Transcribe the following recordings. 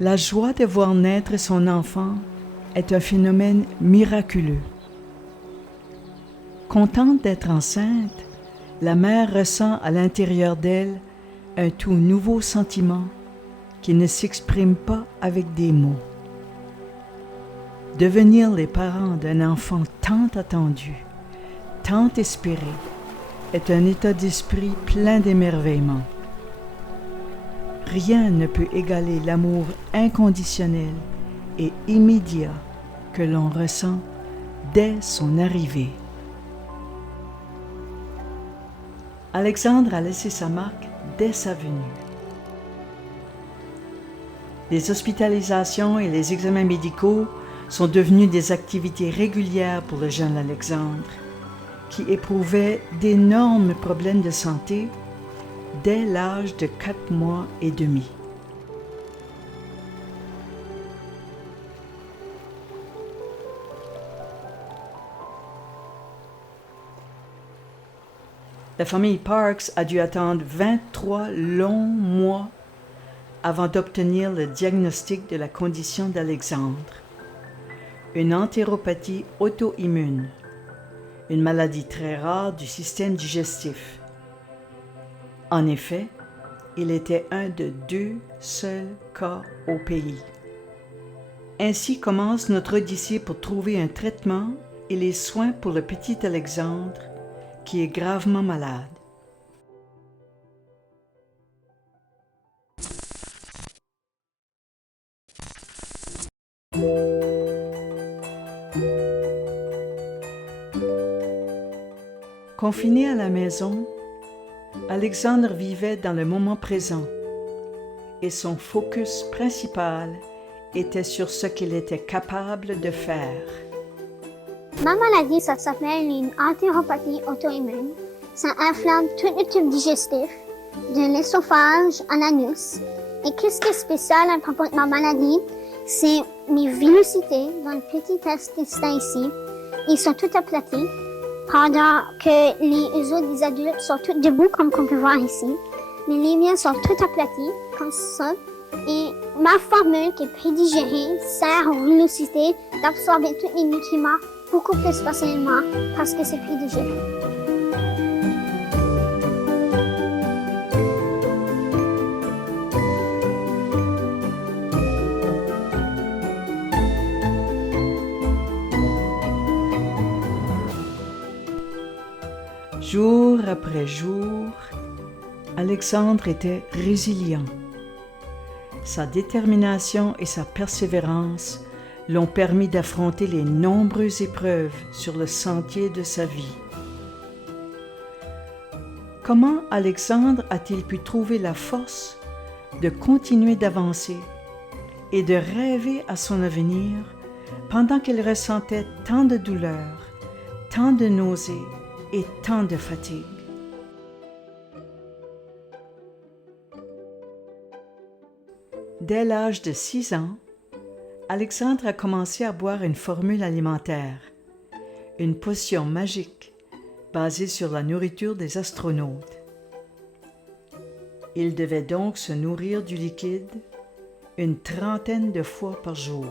La joie de voir naître son enfant est un phénomène miraculeux. Contente d'être enceinte, la mère ressent à l'intérieur d'elle un tout nouveau sentiment qui ne s'exprime pas avec des mots. Devenir les parents d'un enfant tant attendu, tant espéré, est un état d'esprit plein d'émerveillement. Rien ne peut égaler l'amour inconditionnel et immédiat que l'on ressent dès son arrivée. Alexandre a laissé sa marque dès sa venue. Les hospitalisations et les examens médicaux sont devenus des activités régulières pour le jeune Alexandre, qui éprouvait d'énormes problèmes de santé dès l'âge de 4 mois et demi. La famille Parks a dû attendre 23 longs mois avant d'obtenir le diagnostic de la condition d'Alexandre, une entéropathie auto-immune, une maladie très rare du système digestif. En effet, il était un de 2 seuls cas au pays. Ainsi commence notre odyssée pour trouver un traitement et les soins pour le petit Alexandre, qui est gravement malade. Confiné à la maison, Alexandre vivait dans le moment présent et son focus principal était sur ce qu'il était capable de faire. Ma maladie, ça s'appelle une entéropathie auto-immune. Ça inflamme tout le tube digestif, de l'esophage à l'anus. Et qu'est-ce qui est spécial à propos de ma maladie? C'est mes villosités dans le petit intestin ici. Ils sont tout aplatis, pendant que les os des adultes sont tous debout, comme on peut voir ici. Mais les miens sont tout aplatis, comme ça. Et ma formule qui est prédigérée sert aux villosités d'absorber tous les nutriments beaucoup plus facilement parce que c'est prédigéré. Jour après jour, Alexandre était résilient. Sa détermination et sa persévérance l'ont permis d'affronter les nombreuses épreuves sur le sentier de sa vie. Comment Alexandre a-t-il pu trouver la force de continuer d'avancer et de rêver à son avenir pendant qu'il ressentait tant de douleurs, tant de nausées et tant de fatigue? Dès l'âge de 6 ans, Alexandre a commencé à boire une formule alimentaire, une potion magique basée sur la nourriture des astronautes. Il devait donc se nourrir du liquide une 30aine de fois par jour.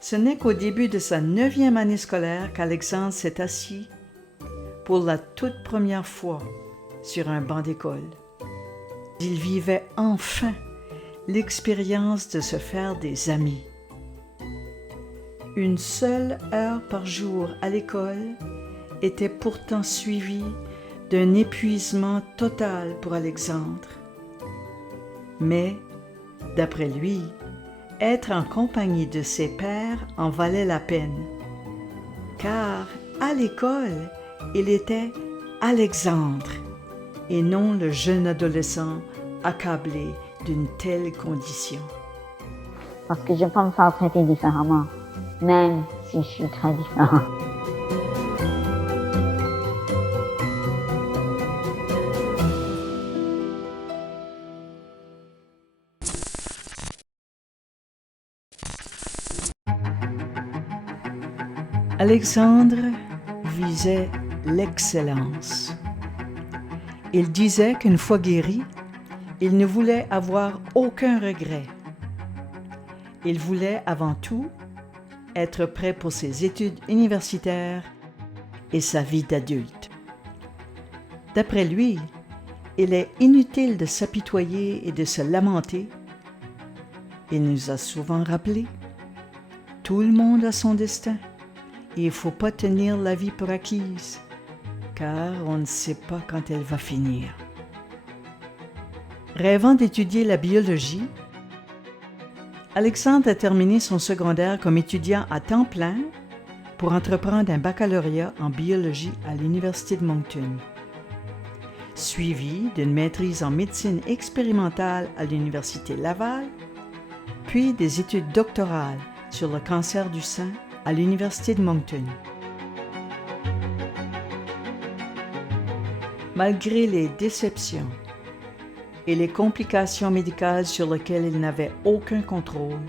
Ce n'est qu'au début de sa 9e année scolaire qu'Alexandre s'est assis pour la toute première fois sur un banc d'école. Il vivait enfin l'expérience de se faire des amis. Une seule heure par jour à l'école était pourtant suivie d'un épuisement total pour Alexandre. Mais, d'après lui, être en compagnie de ses pairs en valait la peine, car à l'école, il était Alexandre et non le jeune adolescent accablé d'une telle condition. Parce que je peux me faire traiter différemment, même si je suis très différent. Alexandre visait l'excellence. Il disait qu'une fois guéri, il ne voulait avoir aucun regret. Il voulait avant tout être prêt pour ses études universitaires et sa vie d'adulte. D'après lui, il est inutile de s'apitoyer et de se lamenter. Il nous a souvent rappelé, tout le monde a son destin et il ne faut pas tenir la vie pour acquise, car on ne sait pas quand elle va finir. Rêvant d'étudier la biologie, Alexandre a terminé son secondaire comme étudiant à temps plein pour entreprendre un baccalauréat en biologie à l'Université de Moncton, suivi d'une maîtrise en médecine expérimentale à l'Université Laval, puis des études doctorales sur le cancer du sein à l'Université de Moncton. Malgré les déceptions et les complications médicales sur lesquelles il n'avait aucun contrôle,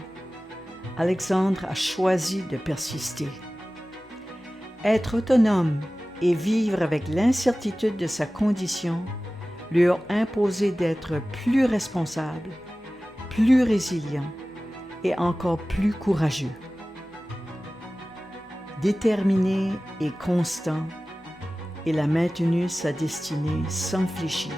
Alexandre a choisi de persister. Être autonome et vivre avec l'incertitude de sa condition lui ont imposé d'être plus responsable, plus résilient et encore plus courageux. Déterminé et constant, il a maintenu sa destinée sans fléchir.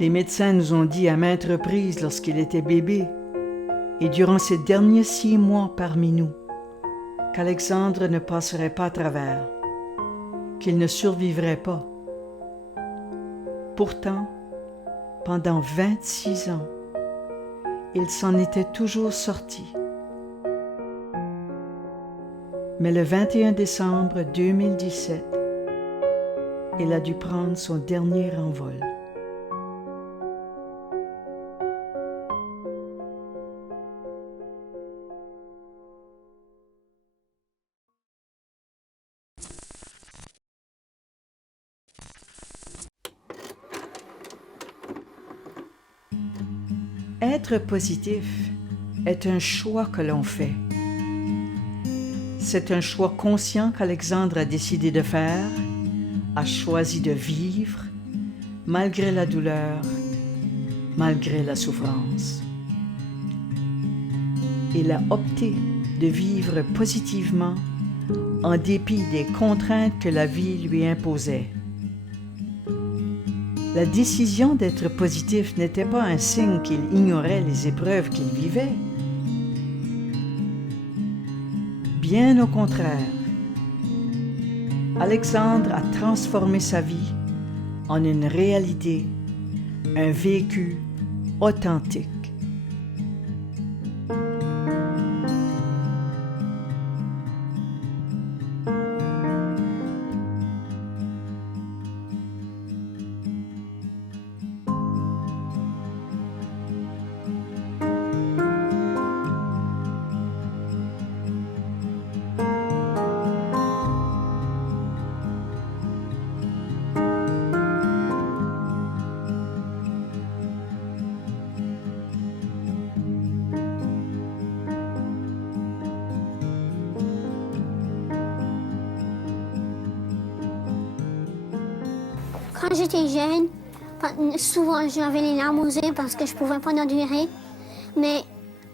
Les médecins nous ont dit à maintes reprises lorsqu'il était bébé et durant ces derniers 6 mois parmi nous qu'Alexandre ne passerait pas à travers, qu'il ne survivrait pas. Pourtant, pendant 26 ans, il s'en était toujours sorti. Mais le 21 décembre 2017, il a dû prendre son dernier envol. Être positif est un choix que l'on fait. C'est un choix conscient qu'Alexandre a décidé de faire, a choisi de vivre, malgré la douleur, malgré la souffrance. Il a opté de vivre positivement en dépit des contraintes que la vie lui imposait. La décision d'être positif n'était pas un signe qu'il ignorait les épreuves qu'il vivait. Bien au contraire, Alexandre a transformé sa vie en une réalité, un vécu authentique. Quand j'étais jeune, souvent j'avais les larmes aux yeux parce que je ne pouvais pas endurer. Mais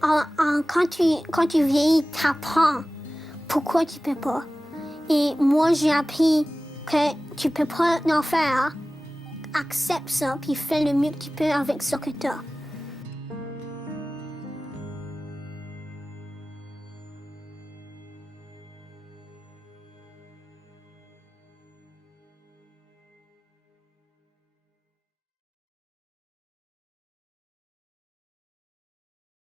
quand tu vieillis, tu apprends pourquoi tu ne peux pas. Et moi, j'ai appris que tu ne peux pas en faire. Accepte ça, puis fais le mieux que tu peux avec ce que tu as.